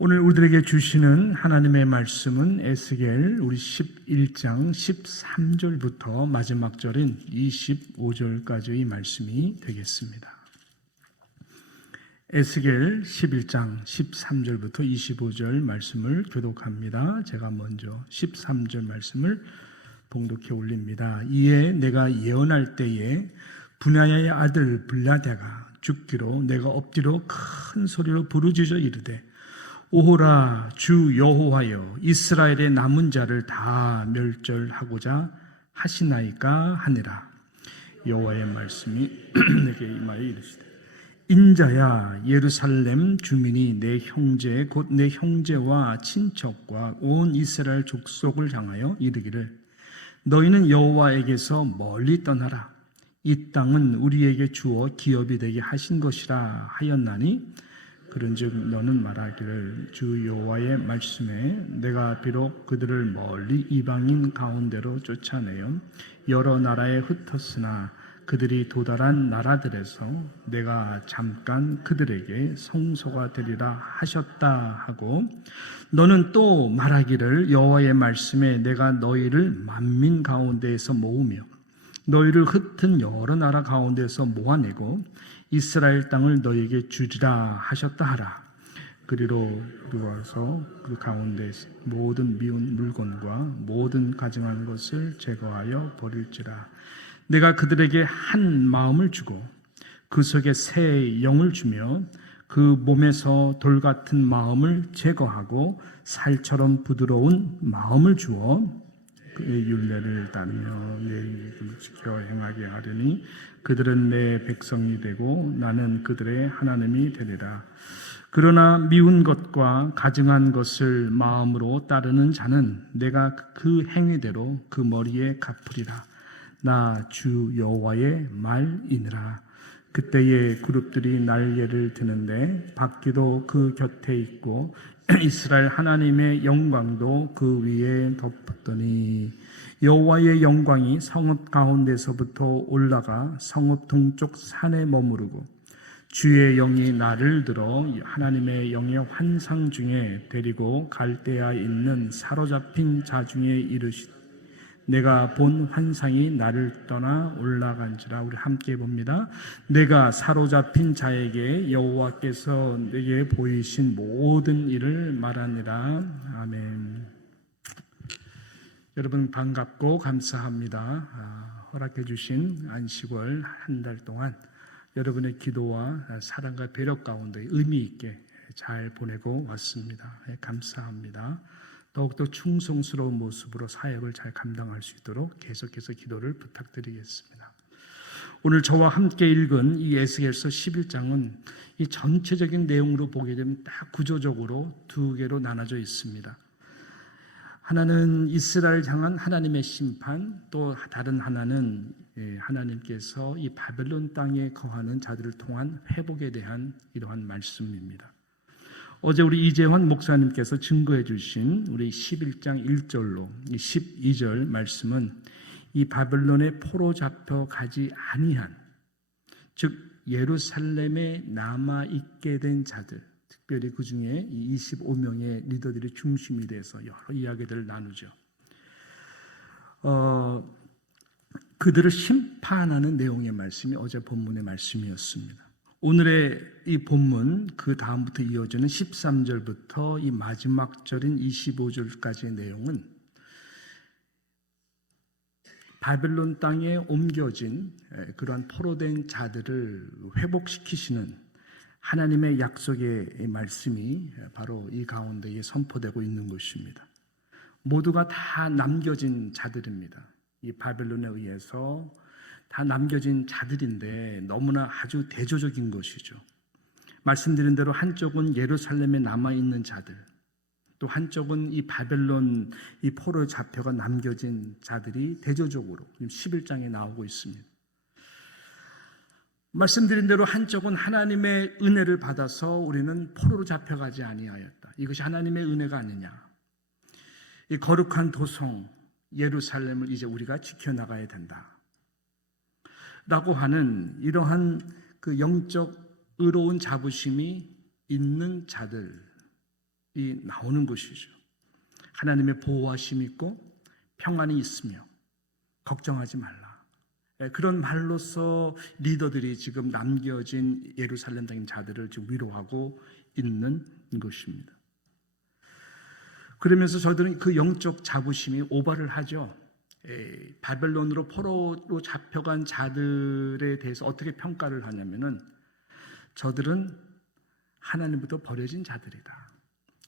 오늘 우리들에게 주시는 하나님의 말씀은 에스겔 우리 11장 13절부터 마지막 절인 25절까지의 말씀이 되겠습니다. 에스겔 11장 13절부터 25절 말씀을 교독합니다. 제가 먼저 13절 말씀을 봉독해 올립니다. 이에 내가 예언할 때에 분야의 아들 블라다가 죽기로 내가 엎드려 큰 소리로 부르짖어 이르되 오호라 주 여호와여 이스라엘의 남은 자를 다 멸절하고자 하시나이까 하니라. 여호와의 말씀이 내게 임하여 이르시되 인자야 예루살렘 주민이 내 형제 곧 내 형제와 친척과 온 이스라엘 족속을 향하여 이르기를 너희는 여호와에게서 멀리 떠나라. 이 땅은 우리에게 주어 기업이 되게 하신 것이라 하였나니 그런즉 너는 말하기를 주 여호와의 말씀에 내가 비록 그들을 멀리 이방인 가운데로 쫓아내어 여러 나라에 흩었으나 그들이 도달한 나라들에서 내가 잠깐 그들에게 성소가 되리라 하셨다 하고 너는 또 말하기를 여호와의 말씀에 내가 너희를 만민 가운데에서 모으며 너희를 흩은 여러 나라 가운데서 모아내고 이스라엘 땅을 너희에게 주리라 하셨다 하라. 그리로 와서 그 가운데 모든 미운 물건과 모든 가증한 것을 제거하여 버릴지라. 내가 그들에게 한 마음을 주고 그 속에 새 영을 주며 그 몸에서 돌 같은 마음을 제거하고 살처럼 부드러운 마음을 주어 그의 율례를 따르며 내 일을 지켜 행하게 하려니 그들은 내 백성이 되고 나는 그들의 하나님이 되리라. 그러나 미운 것과 가증한 것을 마음으로 따르는 자는 내가 그 행위대로 그 머리에 갚으리라. 나 주 여호와의 말이니라. 그때에 그룹들이 날개를 드는데 바퀴도 그 곁에 있고 이스라엘 하나님의 영광도 그 위에 덮었더니 여호와의 영광이 성읍 가운데서부터 올라가 성읍 동쪽 산에 머무르고 주의 영이 나를 들어 하나님의 영의 환상 중에 데리고 갈대아에 있는 사로잡힌 자 중에 이르시되 내가 본 환상이 나를 떠나 올라간지라. 우리 함께 봅니다. 내가 사로잡힌 자에게 여호와께서 내게 보이신 모든 일을 말하니라. 아멘. 여러분 반갑고 감사합니다. 허락해 주신 안식월 한 달 동안 여러분의 기도와 사랑과 배려 가운데 의미 있게 잘 보내고 왔습니다. 감사합니다. 더욱더 충성스러운 모습으로 사역을 잘 감당할 수 있도록 계속해서 기도를 부탁드리겠습니다. 오늘 저와 함께 읽은 이 에스겔서 11장은 이 전체적인 내용으로 보게 되면 딱 구조적으로 두 개로 나눠져 있습니다. 하나는 이스라엘 향한 하나님의 심판, 또 다른 하나는 하나님께서 이 바벨론 땅에 거하는 자들을 통한 회복에 대한 이러한 말씀입니다. 어제 우리 이재환 목사님께서 증거해 주신 우리 11장 1절로 12절 말씀은 이 바벨론에 포로 잡혀 가지 아니한, 즉 예루살렘에 남아있게 된 자들, 특별히 그 중에 이 25명의 리더들이 중심이 돼서 여러 이야기들을 나누죠. 그들을 심판하는 내용의 말씀이 어제 본문의 말씀이었습니다. 오늘의 이 본문 그 다음부터 이어지는 13절부터 이 마지막 절인 25절까지의 내용은 바벨론 땅에 옮겨진 그러한 포로된 자들을 회복시키시는 하나님의 약속의 말씀이 바로 이 가운데에 선포되고 있는 것입니다. 모두가 다 남겨진 자들입니다. 이 바벨론에 의해서 다 남겨진 자들인데 너무나 아주 대조적인 것이죠. 말씀드린 대로 한쪽은 예루살렘에 남아있는 자들, 또 한쪽은 이 바벨론 이 포로 잡혀가 남겨진 자들이 대조적으로 11장에 나오고 있습니다. 말씀드린 대로 한쪽은 하나님의 은혜를 받아서 우리는 포로로 잡혀가지 아니하였다. 이것이 하나님의 은혜가 아니냐. 이 거룩한 도성 예루살렘을 이제 우리가 지켜나가야 된다 라고 하는 이러한 그 영적 의로운 자부심이 있는 자들, 나오는 것이죠. 하나님의 보호하심이 있고 평안이 있으며 걱정하지 말라. 그런 말로서 리더들이 지금 남겨진 예루살렘 당인 자들을 지금 위로하고 있는 것입니다. 그러면서 저들은 그 영적 자부심이 오버를 하죠. 바벨론으로 포로로 잡혀간 자들에 대해서 어떻게 평가를 하냐면은 저들은 하나님부터 버려진 자들이다.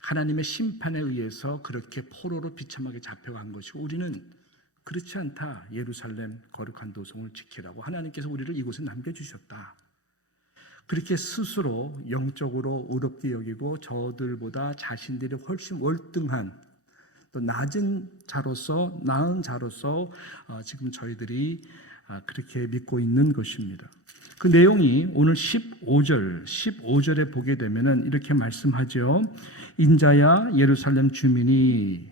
하나님의 심판에 의해서 그렇게 포로로 비참하게 잡혀간 것이고 우리는 그렇지 않다. 예루살렘 거룩한 도성을 지키라고 하나님께서 우리를 이곳에 남겨주셨다. 그렇게 스스로 영적으로 의롭게 여기고 저들보다 자신들이 훨씬 월등한 또 낮은 자로서 나은 자로서 지금 저희들이 그렇게 믿고 있는 것입니다. 그 내용이 오늘 15절에 보게 되면은 이렇게 말씀하죠. 인자야 예루살렘 주민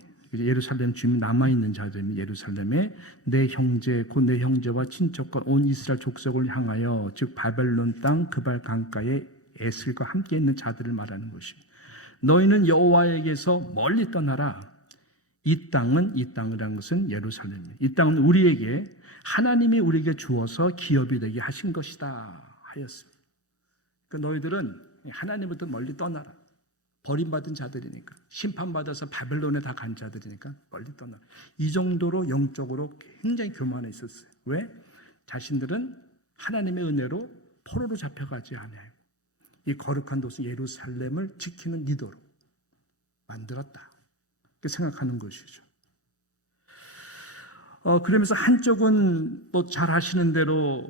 남아있는 자들이 예루살렘에 내 형제 곧 내 형제와 친척과 온 이스라엘 족속을 향하여 즉 바벨론 땅 그발 강가에 에슬과 함께 있는 자들을 말하는 것입니다. 너희는 여호와에게서 멀리 떠나라. 이 땅이라는 것은 예루살렘입니다. 이 땅은 우리에게 하나님이 우리에게 주어서 기업이 되게 하신 것이다 하였습니다. 그러니까 너희들은 하나님부터 멀리 떠나라. 버림받은 자들이니까 심판받아서 바벨론에 다 간 자들이니까 멀리 떠나라. 이 정도로 영적으로 굉장히 교만해 있었어요. 왜? 자신들은 하나님의 은혜로 포로로 잡혀가지 않아요. 이 거룩한 도시 예루살렘을 지키는 리더로 만들었다. 이렇게 생각하는 것이죠. 그러면서 한쪽은 또 잘 아시는 대로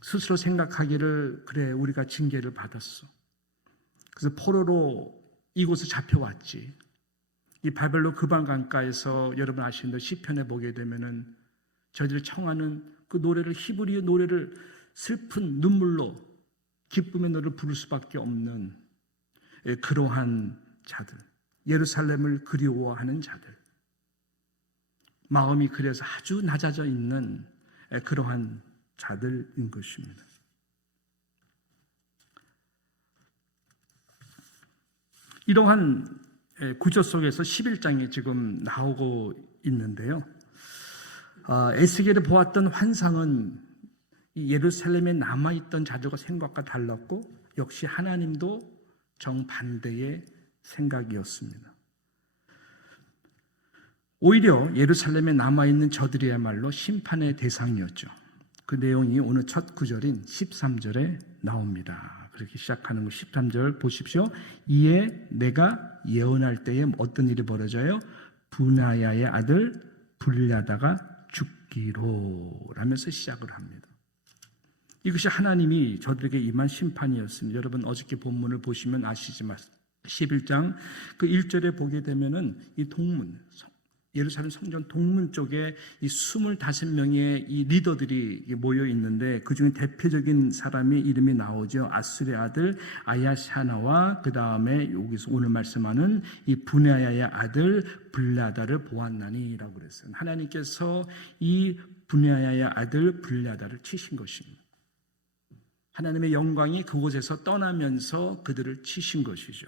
스스로 생각하기를 그래 우리가 징계를 받았어. 그래서 포로로 이곳에 잡혀왔지. 이 바벨론 그방 강가에서 여러분 아시는 대로 시편에 보게 되면은 저희들이 청하는 그 노래를 히브리어 노래를 슬픈 눈물로 기쁨의 노래를 부를 수밖에 없는 그러한 자들. 예루살렘을 그리워하는 자들. 마음이 그래서 아주 낮아져 있는 그러한 자들인 것입니다. 이러한 구조 속에서 11장에 지금 나오고 있는데요. 에스겔이 보았던 환상은 이 예루살렘에 남아있던 자들과 생각과 달랐고 역시 하나님도 정반대의 생각이었습니다. 오히려 예루살렘에 남아있는 저들이야말로 심판의 대상이었죠. 그 내용이 오늘 첫 구절인 13절에 나옵니다. 그렇게 시작하는 거 13절 보십시오. 이에 내가 예언할 때에 어떤 일이 벌어져요? 분하야의 아들 불랴다가 죽기로 라면서 시작을 합니다. 이것이 하나님이 저들에게 임한 심판이었습니다. 여러분 어저께 본문을 보시면 아시지만 11장 그 1절에 보게 되면은 이 동문 예루살렘 성전 동문 쪽에 이 25명의 이 리더들이 모여 있는데 그 중에 대표적인 사람의 이름이 나오죠. 아술의 아들 아야샤나와 그 다음에 여기서 오늘 말씀하는 이 분야야의 아들 블라다를 보았나니라고 그랬어요. 하나님께서 이 분야야의 아들 블라다를 치신 것입니다. 하나님의 영광이 그곳에서 떠나면서 그들을 치신 것이죠.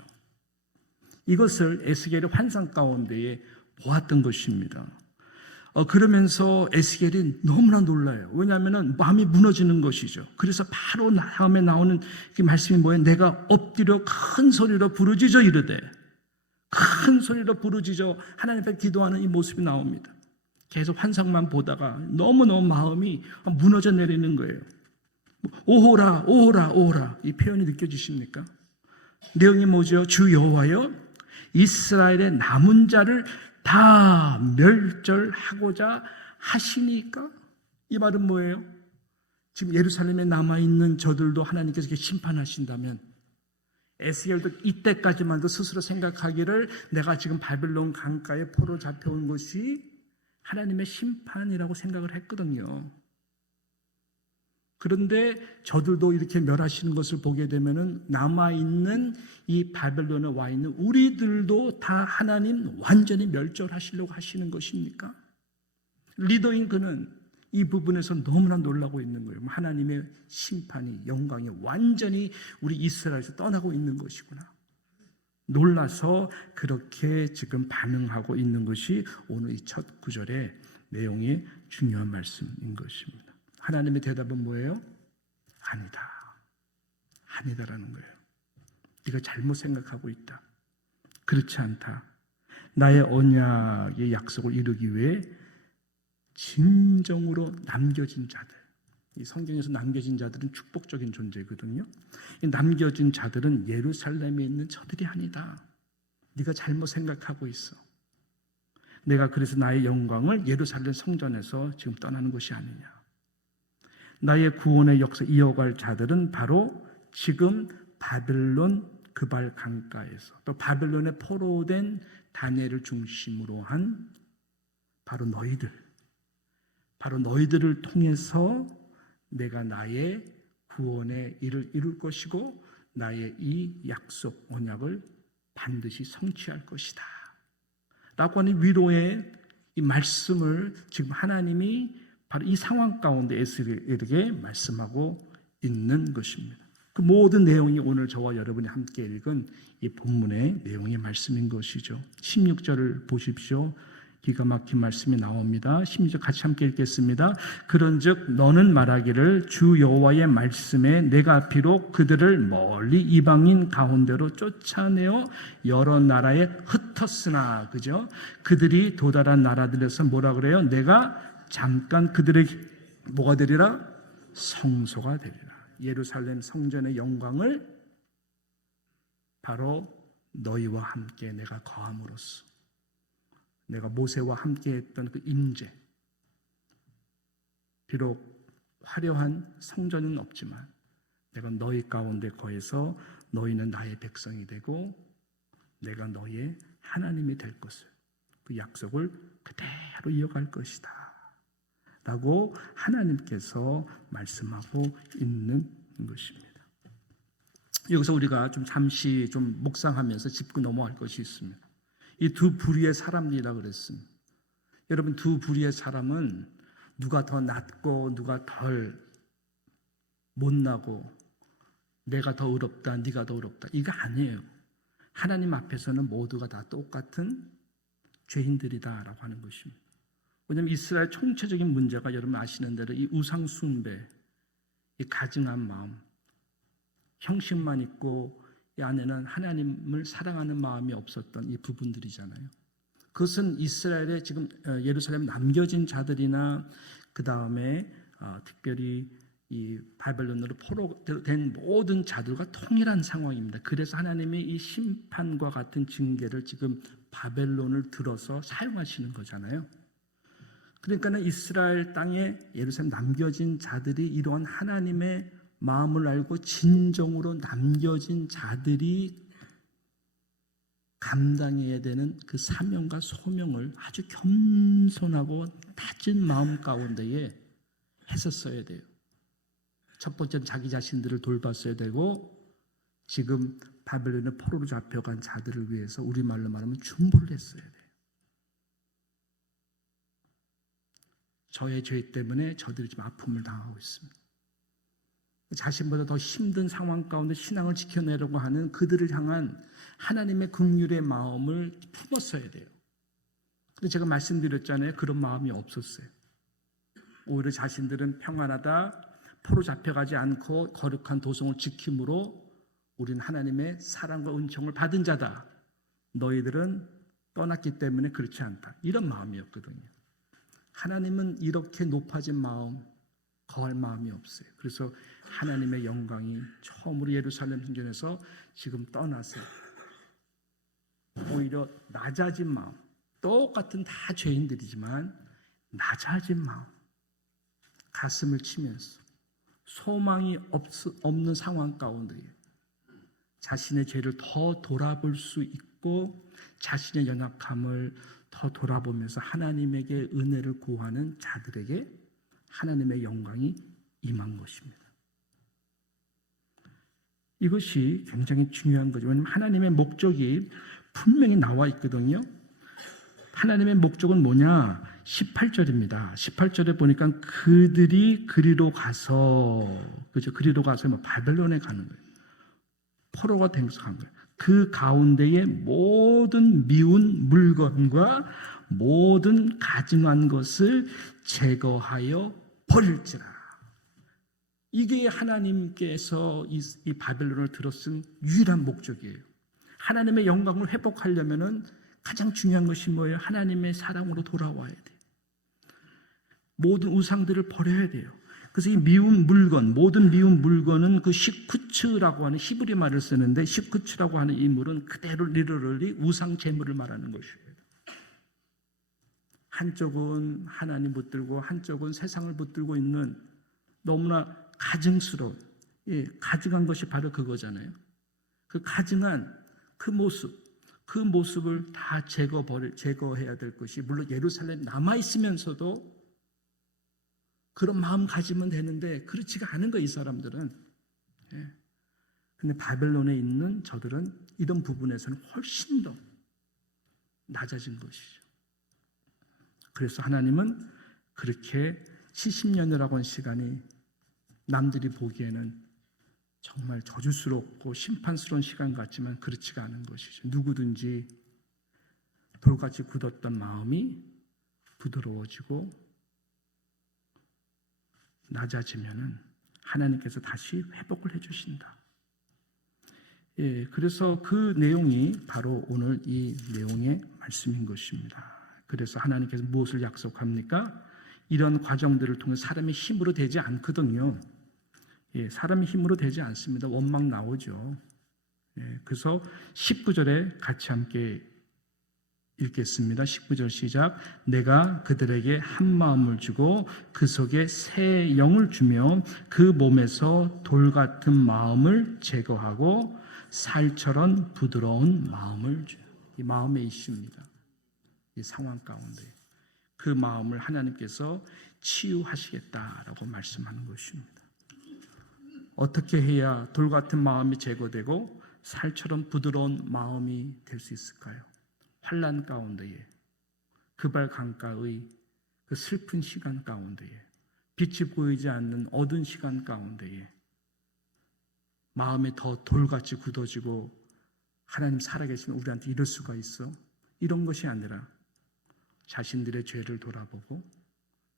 이것을 에스겔의 환상 가운데에 보았던 것입니다. 그러면서 에스겔이 너무나 놀라요. 왜냐하면 마음이 무너지는 것이죠. 그래서 바로 다음에 나오는 그 말씀이 뭐예요? 내가 엎드려 큰 소리로 부르짖어 이르되 큰 소리로 부르짖어 하나님 앞에 기도하는 이 모습이 나옵니다. 계속 환상만 보다가 너무너무 마음이 무너져 내리는 거예요. 오호라 오호라 오호라 이 표현이 느껴지십니까? 내용이 뭐죠? 주 여호와여 이스라엘의 남은 자를 다 멸절하고자 하시니까? 이 말은 뭐예요? 지금 예루살렘에 남아있는 저들도 하나님께서 이렇게 심판하신다면 에스겔도 이때까지만도 스스로 생각하기를 내가 지금 바벨론 강가에 포로 잡혀온 것이 하나님의 심판이라고 생각을 했거든요. 그런데 저들도 이렇게 멸하시는 것을 보게 되면은 남아있는 이 바벨론에 와 있는 우리들도 다 하나님 완전히 멸절하시려고 하시는 것입니까? 리더인 그는 이 부분에서 너무나 놀라고 있는 거예요. 하나님의 심판이 영광이 완전히 우리 이스라엘에서 떠나고 있는 것이구나. 놀라서 그렇게 지금 반응하고 있는 것이 오늘 이 첫 구절의 내용이 중요한 말씀인 것입니다. 하나님의 대답은 뭐예요? 아니다. 아니다라는 거예요. 네가 잘못 생각하고 있다. 그렇지 않다. 나의 언약의 약속을 이루기 위해 진정으로 남겨진 자들, 이 성경에서 남겨진 자들은 축복적인 존재거든요. 이 남겨진 자들은 예루살렘에 있는 저들이 아니다. 네가 잘못 생각하고 있어. 내가 그래서 나의 영광을 예루살렘 성전에서 지금 떠나는 것이 아니냐. 나의 구원의 역사 이어갈 자들은 바로 지금 바벨론 그발 강가에서 또 바벨론에 포로된 다니엘을 중심으로 한 바로 너희들을 통해서 내가 나의 구원의 일을 이룰 것이고 나의 이 약속 언약을 반드시 성취할 것이다 라고 하는 위로의 이 말씀을 지금 하나님이 바로 이 상황 가운데 에스겔에게 말씀하고 있는 것입니다. 그 모든 내용이 오늘 저와 여러분이 함께 읽은 이 본문의 내용의 말씀인 것이죠. 16절을 보십시오. 기가 막힌 말씀이 나옵니다. 16절 같이 함께 읽겠습니다. 그런즉 너는 말하기를 주 여호와의 말씀에 내가 비록 그들을 멀리 이방인 가운데로 쫓아내어 여러 나라에 흩었으나, 그죠? 그들이 도달한 나라들에서 뭐라 그래요? 내가 잠깐 그들에게 뭐가 되리라? 성소가 되리라. 예루살렘 성전의 영광을 바로 너희와 함께 내가 거함으로써 내가 모세와 함께 했던 그 임재, 비록 화려한 성전은 없지만 내가 너희 가운데 거해서 너희는 나의 백성이 되고 내가 너희의 하나님이 될 것을, 그 약속을 그대로 이어갈 것이다 라고 하나님께서 말씀하고 있는 것입니다. 여기서 우리가 좀 잠시 좀 묵상하면서 짚고 넘어갈 것이 있습니다. 이 두 부류의 사람들이라 그랬습니다. 여러분, 두 부류의 사람은 누가 더 낫고 누가 덜 못나고 내가 더 의롭다 네가 더 의롭다 이거 아니에요. 하나님 앞에서는 모두가 다 똑같은 죄인들이다라고 하는 것입니다. 왜냐하면 이스라엘 총체적인 문제가 여러분 아시는 대로 이 우상 숭배, 이 가증한 마음, 형식만 있고 이 안에는 하나님을 사랑하는 마음이 없었던 이 부분들이잖아요. 그것은 이스라엘의 지금 예루살렘 남겨진 자들이나 그 다음에 특별히 이 바벨론으로 포로된 모든 자들과 동일한 상황입니다. 그래서 하나님이 이 심판과 같은 징계를 지금 바벨론을 들어서 사용하시는 거잖아요. 그러니까 이스라엘 땅에 예루살렘 남겨진 자들이 이러한 하나님의 마음을 알고 진정으로 남겨진 자들이 감당해야 되는 그 사명과 소명을 아주 겸손하고 낮은 마음 가운데에 했었어야 돼요. 첫 번째는 자기 자신들을 돌봤어야 되고, 지금 바벨론의 포로로 잡혀간 자들을 위해서 우리말로 말하면 중보를 했어야 돼요. 저의 죄 때문에 저들이 지금 아픔을 당하고 있습니다. 자신보다 더 힘든 상황 가운데 신앙을 지켜내려고 하는 그들을 향한 하나님의 긍휼의 마음을 품었어야 돼요. 근데 제가 말씀드렸잖아요. 그런 마음이 없었어요. 오히려 자신들은 평안하다, 포로 잡혀가지 않고 거룩한 도성을 지킴으로 우리는 하나님의 사랑과 은총을 받은 자다. 너희들은 떠났기 때문에 그렇지 않다. 이런 마음이었거든요. 하나님은 이렇게 높아진 마음, 거할 마음이 없어요. 그래서 하나님의 영광이 처음으로 예루살렘 성전에서 지금 떠나서 오히려 낮아진 마음, 똑같은 다 죄인들이지만 낮아진 마음, 가슴을 치면서 소망이 없는 상황 가운데 자신의 죄를 더 돌아볼 수 있고 자신의 연약함을 더 돌아보면서 하나님에게 은혜를 구하는 자들에게 하나님의 영광이 임한 것입니다. 이것이 굉장히 중요한 거죠. 왜냐하면 하나님의 목적이 분명히 나와 있거든요. 하나님의 목적은 뭐냐? 18절입니다. 18절에 보니까 그들이 그리로 가서, 그죠? 그리로 가서 바벨론에 가는 거예요. 포로가 된 간 거예요. 그 가운데에 모든 미운 물건과 모든 가증한 것을 제거하여 버릴지라. 이게 하나님께서 이 바벨론을 들었은 유일한 목적이에요. 하나님의 영광을 회복하려면 가장 중요한 것이 뭐예요? 하나님의 사랑으로 돌아와야 돼요. 모든 우상들을 버려야 돼요. 그래서 이 미운 물건, 모든 미운 물건은 그 시쿠츠라고 하는 히브리 말을 쓰는데, 시쿠츠라고 하는 이 물은 그대로 리더럴리 우상 제물을 말하는 것이에요. 한쪽은 하나님 붙들고 한쪽은 세상을 붙들고 있는 너무나 가증스러운, 가증한 것이 바로 그거잖아요. 그 가증한 그 모습을 다 제거해야 될 것이, 물론 예루살렘 남아있으면서도 그런 마음 가지면 되는데 그렇지가 않은 거예요, 이 사람들은. 근데 바벨론에 있는 저들은 이런 부분에서는 훨씬 더 낮아진 것이죠. 그래서 하나님은 그렇게 70년이라고 하는 시간이 남들이 보기에는 정말 저주스럽고 심판스러운 시간 같지만 그렇지가 않은 것이죠. 누구든지 돌같이 굳었던 마음이 부드러워지고 낮아지면은 하나님께서 다시 회복을 해주신다. 그래서 그 내용이 바로 오늘 이 내용의 말씀인 것입니다. 그래서 하나님께서 무엇을 약속합니까? 이런 과정들을 통해 사람의 힘으로 되지 않거든요. 사람의 힘으로 되지 않습니다. 원망 나오죠. 그래서 19절에 같이 함께 읽겠습니다. 19절 시작. 내가 그들에게 한 마음을 주고 그 속에 새 영을 주며 그 몸에서 돌 같은 마음을 제거하고 살처럼 부드러운 마음을 주요. 이 마음의 이슈입니다. 이 상황 가운데 그 마음을 하나님께서 치유하시겠다라고 말씀하는 것입니다. 어떻게 해야 돌 같은 마음이 제거되고 살처럼 부드러운 마음이 될 수 있을까요? 환난 가운데에, 그발 강가의 그 슬픈 시간 가운데에, 빛이 보이지 않는 어두운 시간 가운데에 마음이 더 돌같이 굳어지고 하나님 살아계시면 우리한테 이럴 수가 있어? 이런 것이 아니라 자신들의 죄를 돌아보고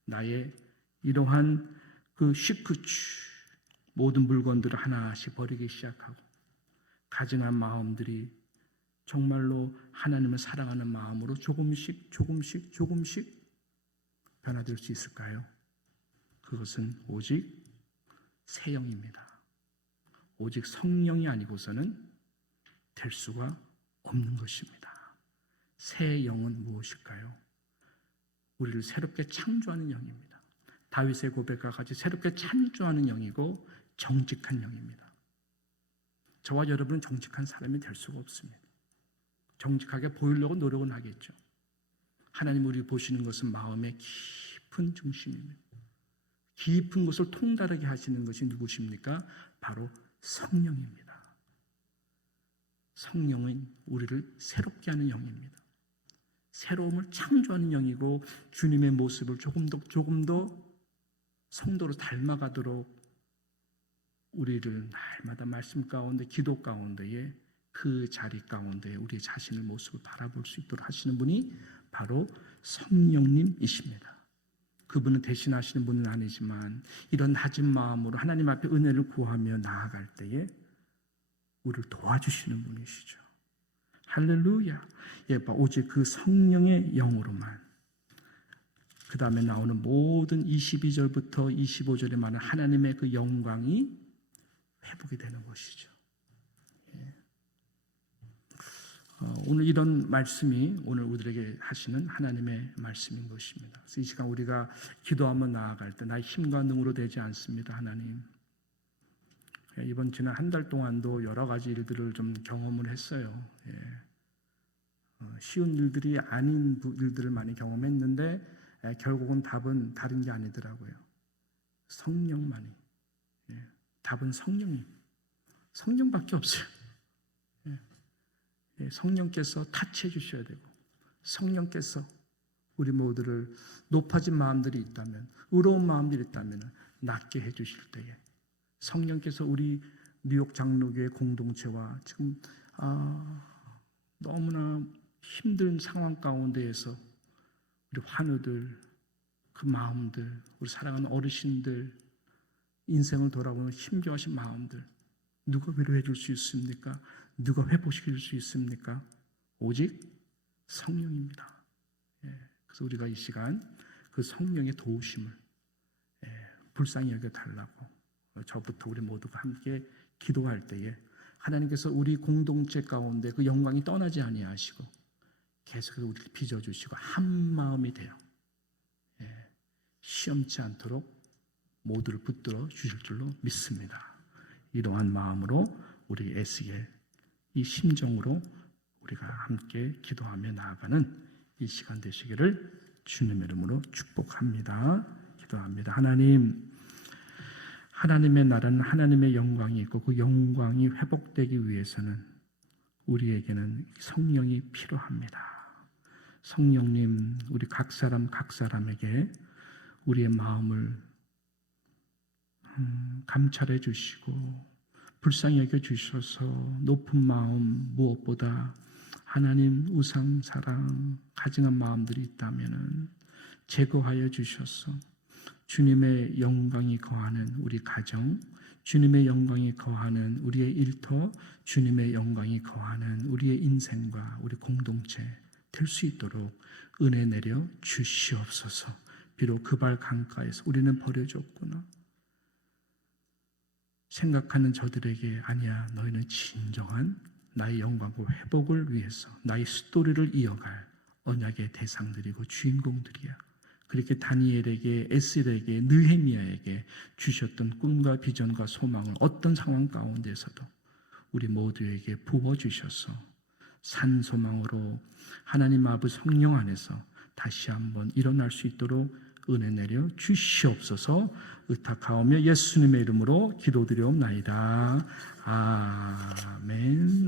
나의 이러한 그 시크추 모든 물건들을 하나씩 버리기 시작하고 가증한 마음들이 정말로 하나님을 사랑하는 마음으로 조금씩 변화될 수 있을까요? 그것은 오직 새 영입니다. 오직 성령이 아니고서는 될 수가 없는 것입니다. 새 영은 무엇일까요? 우리를 새롭게 창조하는 영입니다. 다윗의 고백과 같이 새롭게 창조하는 영이고 정직한 영입니다. 저와 여러분은 정직한 사람이 될 수가 없습니다. 정직하게 보이려고 노력은 하겠죠. 하나님 우리 보시는 것은 마음의 깊은 중심입니다. 깊은 것을 통달하게 하시는 것이 누구십니까? 바로 성령입니다. 성령은 우리를 새롭게 하는 영입니다. 새로움을 창조하는 영이고 주님의 모습을 조금 더 성도로 닮아가도록 우리를 날마다 말씀 가운데, 기도 가운데에 그 자리 가운데 우리의 자신의 모습을 바라볼 수 있도록 하시는 분이 바로 성령님이십니다. 그분은 대신하시는 분은 아니지만 이런 낮은 마음으로 하나님 앞에 은혜를 구하며 나아갈 때에 우리를 도와주시는 분이시죠. 할렐루야. 오직 그 성령의 영으로만, 그 다음에 나오는 모든 22절부터 25절에 말하는 하나님의 그 영광이 회복이 되는 것이죠. 오늘 이런 말씀이 오늘 우리에게 하시는 하나님의 말씀인 것입니다. 그래서 이 시간 우리가 기도하며 나아갈 때 나의 힘과 능으로 되지 않습니다. 하나님, 이번 지난 한 달 동안도 여러 가지 일들을 좀 경험을 했어요. 쉬운 일들이 아닌 일들을 많이 경험했는데 결국은 답은 다른 게 아니더라고요. 성령만이. 답은 성령밖에 없어요. 성령께서 타치해 주셔야 되고, 성령께서 우리 모두를 높아진 마음들이 있다면, 의로운 마음들이 있다면 낮게 해주실 때에 성령께서 우리 뉴욕 장로교회 공동체와 지금 너무나 힘든 상황 가운데에서 우리 환우들, 그 마음들, 우리 사랑하는 어르신들, 인생을 돌아보는 힘겨워하신 마음들, 누가 위로해 줄 수 있습니까? 누가 회복시킬 수 있습니까? 오직 성령입니다. 그래서 우리가 이 시간 그 성령의 도우심을 불쌍히 여겨달라고 저부터 우리 모두가 함께 기도할 때에 하나님께서 우리 공동체 가운데 그 영광이 떠나지 아니하시고 계속해서 우리를 빚어주시고 한 마음이 되어 시험치 않도록 모두를 붙들어 주실 줄로 믿습니다. 이러한 마음으로 우리 애쓰게 이 심정으로 우리가 함께 기도하며 나아가는 이 시간 되시기를 주님의 이름으로 축복합니다. 기도합니다. 하나님의 나라는 하나님의 영광이 있고 그 영광이 회복되기 위해서는 우리에게는 성령이 필요합니다. 성령님, 우리 각 사람에게 우리의 마음을 감찰해 주시고 불쌍히 여겨 주셔서 높은 마음, 무엇보다 하나님 우상 사랑 가증한 마음들이 있다면 제거하여 주셔서 주님의 영광이 거하는 우리 가정, 주님의 영광이 거하는 우리의 일터, 주님의 영광이 거하는 우리의 인생과 우리 공동체 될 수 있도록 은혜 내려 주시옵소서. 비록 그 발 강가에서 우리는 버려졌구나 생각하는 저들에게 아니야, 너희는 진정한 나의 영광과 회복을 위해서 나의 스토리를 이어갈 언약의 대상들이고 주인공들이야. 그렇게 다니엘에게, 에스겔에게, 느헤미야에게 주셨던 꿈과 비전과 소망을 어떤 상황 가운데서도 우리 모두에게 부어주셔서 산 소망으로 하나님 아버지 성령 안에서 다시 한번 일어날 수 있도록 은혜 내려 주시옵소서. 의탁하오며 예수님의 이름으로 기도드리옵나이다. 아멘.